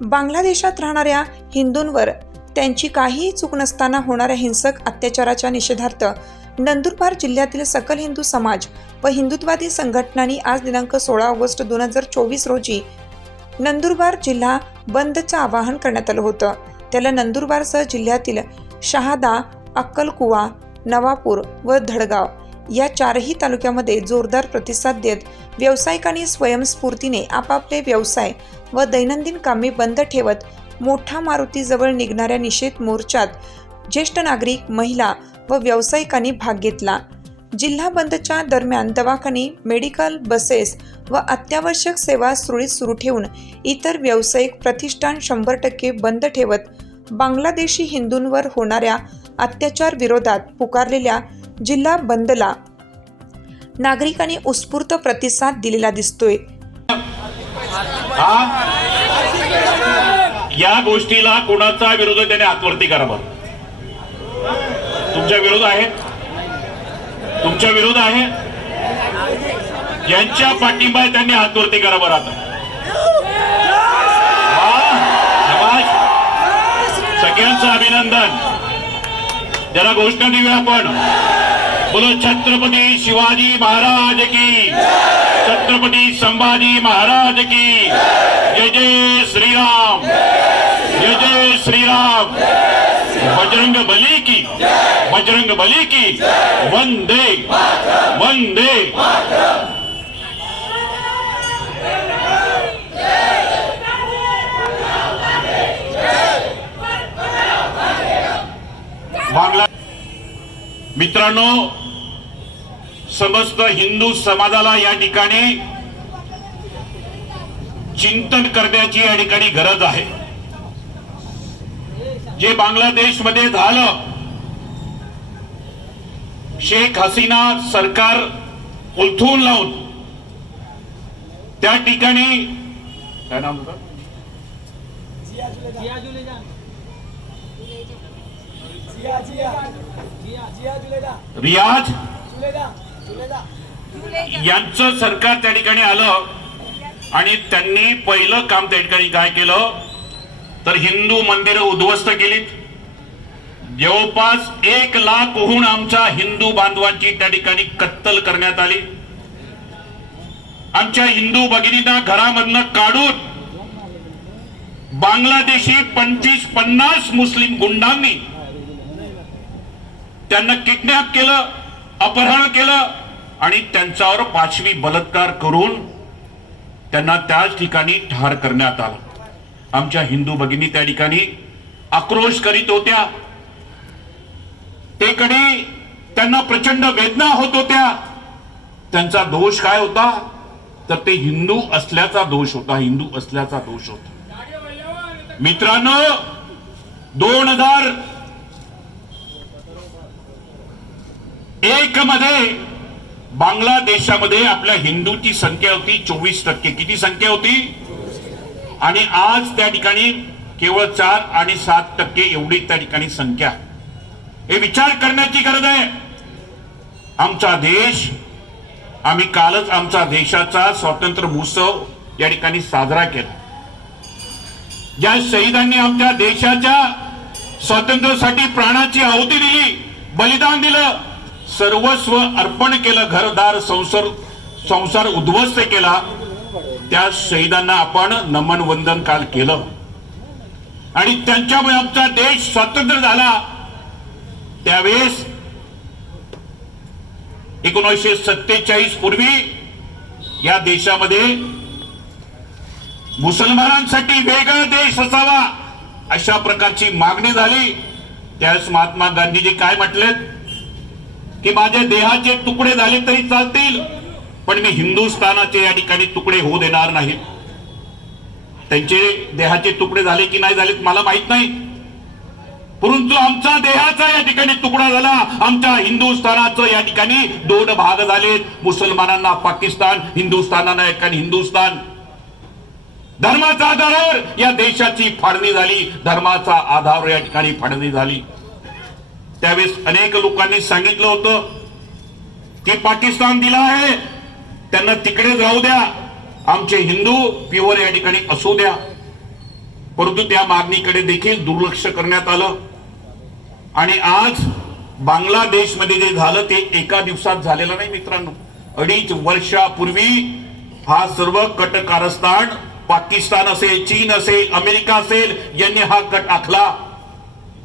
बांगलादेशात राहणाऱ्या हिंदूंवर त्यांची काहीही चूक नसताना होणाऱ्या हिंसक अत्याचाराच्या निषेधार्थ नंदुरबार जिल्ह्यातील सकल हिंदू समाज व हिंदुत्वादी संघटनांनी आज दिनांक सोळा ऑगस्ट दोन हजार चोवीस रोजी नंदुरबार जिल्हा बंदचं आवाहन करण्यात आलं होतं. त्याला नंदुरबारसह जिल्ह्यातील शहादा अक्कलकुवा नवापूर व धडगाव या चारही तालुक्यामध्ये जोरदार प्रतिसाद देत व्यावसायिकांनी स्वयंस्फूर्तीने आपापले व्यवसाय व दैनंदिन कामे बंद ठेवत मोठा मारुतीजवळ निघणाऱ्या निषेध मोर्चात ज्येष्ठ नागरिक महिला व व्यावसायिकांनी भाग घेतला. जिल्हा बंदच्या दरम्यान दवाखाने मेडिकल बसेस व अत्यावश्यक सेवा सुरळीत सुरू ठेवून इतर व्यावसायिक प्रतिष्ठान शंभर टक्के बंद ठेवत बांगलादेशी हिंदूंवर होणाऱ्या अत्याचार विरोधात पुकारलेल्या जिल्हा बंदला. नागरिकांनी उत्स्फूर्त प्रतिसाद दिलेला दिसतोय. हा? या गोष्टीला कोणाचा विरोध आहे त्याने आत्मवर्ती करावा तुमच्या विरोध आहे? तुमच्या विरोध आहे? यांच्या पाठिंबा आहे त्यांनी हातवरती करावा आता. सगळ्यांचं अभिनंदन. त्याला घोषणा देऊया आपण. बोलो छत्रपती शिवाजी महाराज की छत्रपती संभाजी महाराज की जय। जय श्रीराम। जय जय श्रीराम। बजरंग बली की बजरंग बली की वंदे वंदे मित्रांनो समस्त हिंदू समाजाला या ठिकाणी चिंतन करण्याची या ठिकाणी गरज आहे जे बांगलादेशमध्ये झालं शेख हसीना सरकार उलथून लावून त्या ठिकाणी काय नाम होतं? रियाज? यांचं सरकार त्या ठिकाणी आलं आणि त्यांनी पहिलं काम त्या ठिकाणी काय केलं? तर हिंदू मंदिरं उद्ध्वस्त केलीत. जवळपास एक लाखहून आमच्या हिंदू बांधवांची त्या ठिकाणी कत्तल करण्यात आली. आमच्या हिंदू भगिनींना घरामधनं काढून बांगलादेशी पंचवीस पन्नास मुस्लिम गुंडांनी त्यांना किडनॅप केलं अपहरण केलं आणि त्यांच्यावर पाचवी बलात्कार करून त्यांना त्याच ठिकाणी ठार करण्यात आलं. आमच्या हिंदू भगिनी त्या ठिकाणी आक्रोश करीत होत्या. ते कधी त्यांना प्रचंड वेदना होत होत्या. त्यांचा दोष काय होता? तर ते हिंदू असल्याचा दोष होता हिंदू असल्याचा दोष होता. मित्रांनो दोन हजार एक मध्ये बांगलादेशामध्ये आपल्या हिंदूची संख्या होती चोवीस टक्के. किती संख्या होती? आणि आज त्या ठिकाणी केवळ चार आणि सात टक्के एवढी त्या ठिकाणी संख्या हे विचार करण्याची गरज आहे. आमचा देश आम्ही कालच आमचा देशाचा स्वातंत्र्य महोत्सव या ठिकाणी साजरा केला. ज्या शहीदांनी आमच्या देशाच्या स्वातंत्र्यासाठी प्राणाची आहुती दिली बलिदान दिलं सर्वस्व अर्पण केलं घरदार संसार संसार उद्ध्वस्त केला. त्या शहीदांना आपण नमन वंदन काल केलं. आणि त्यांच्यामुळे आमचा देश स्वतंत्र झाला. त्यावेळेस एकोणीसशे सत्तेचाळीस पूर्वी या देशामध्ये मुसलमानांसाठी वेगळा देश असावा अशा प्रकारची मागणी झाली. त्यावेळेस महात्मा गांधीजी काय म्हटलेत? की माझे देहाचे तुकडे झाले तरी चालतील. पण मी हिंदुस्थानाचे या ठिकाणी तुकडे होऊ देणार नाही. त्यांचे देहाचे तुकडे झाले की नाही झालेत मला माहीत नाही. परंतु आमचा देहाचा या ठिकाणी तुकडा झाला. आमच्या हिंदुस्थानाचं या ठिकाणी दोन भाग झालेत. मुसलमानांना पाकिस्तान हिंदुस्थानांना एक हिंदुस्थान. धर्माचा आधारावर या देशाची फाळणी झाली. धर्माचा आधार या ठिकाणी फाळणी झाली. त्यावेळेस अनेक लोकांनी सांगितलं होतं की पाकिस्तान दिला आहे त्यांना तिकडे जाऊ द्या. आमचे हिंदू प्युअर या ठिकाणी असू द्या. परंतु त्या मागणीकडे देखील दुर्लक्ष करण्यात आलं. आणि आज बांगलादेशमध्ये जे झालं ते एका दिवसात झालेलं नाही मित्रांनो. अडीच वर्षापूर्वी हा सर्व कट कारस्थान पाकिस्तान असेल चीन असेल अमेरिका असेल यांनी हा कट आखला.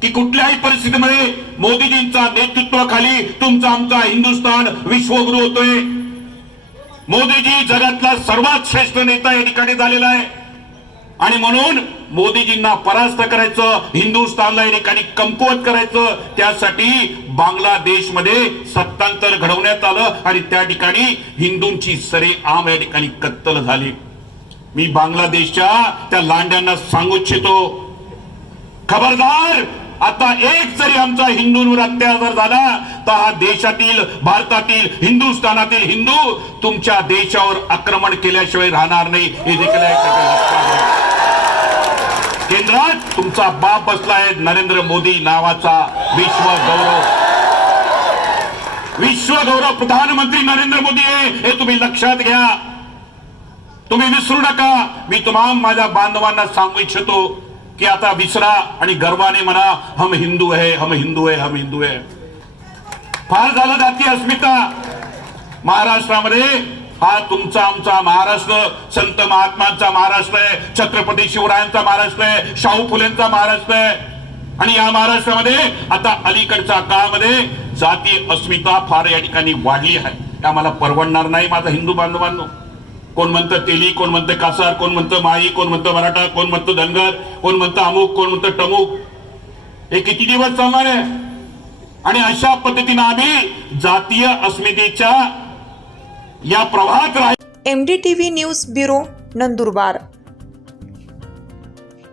की कुठल्याही परिस्थितीमध्ये मोदीजींचा नेतृत्वाखाली तुमचा आमचा हिंदुस्थान विश्वगुरु होतोय. मोदीजी जगातला सर्वात श्रेष्ठ नेता या ठिकाणी झालेला आहे. आणि म्हणून मोदीजींना परास्त करायचं हिंदुस्थानला या ठिकाणी कमकुवत करायचं त्यासाठी बांगलादेशमध्ये सत्तांतर घडवण्यात आलं आणि त्या ठिकाणी हिंदूंची सरे आम या ठिकाणी कत्तल झाली. मी बांगलादेशच्या त्या लांड्यांना सांगू इच्छितो. खबरदार आता एक जरी आमचा हिंदूंवर अत्याचार झाला तर हा देशातील भारतातील हिंदुस्थानातील हिंदू तुमच्या देशावर आक्रमण केल्याशिवाय राहणार नाही. हे देखील केंद्रात तुमचा बाप बसलाय नरेंद्र मोदी नावाचा विश्व गौरव. विश्व गौरव प्रधानमंत्री नरेंद्र मोदी आहे हे तुम्ही लक्षात घ्या. तुम्ही विसरू नका. मी तुम्हा माझ्या बांधवांना सांगू इच्छितो. की आता विसरा आणि गर्वाने म्हणा हम हिंदू है हम हिंदू है हम हिंदू है. फार झालं जाती अस्मिता. महाराष्ट्रामध्ये हा तुमचा आमचा महाराष्ट्र संत महात्मांचा महाराष्ट्र आहे छत्रपती शिवरायांचा महाराष्ट्र आहे शाहू फुलेंचा महाराष्ट्र आहे. आणि या महाराष्ट्रामध्ये आता अलीकडच्या काळामध्ये जाती अस्मिता फार या ठिकाणी वाढली आहे. त्या मला परवडणार नाही माझा हिंदू बांधवांनो. कोण म्हणतं तेली कोण म्हणतं कासार कोण म्हणतं माई कोण म्हणतं मराठा कोण म्हणतं धनगर कोण म्हणतं अमुक कोण म्हणतं टमुक. हे किती दिवस चालणार आहे? आणि अशा पद्धतीनं आम्ही जातीय अस्मितेच्या या प्रवाहात राह M D T V news bureau Nandurbar.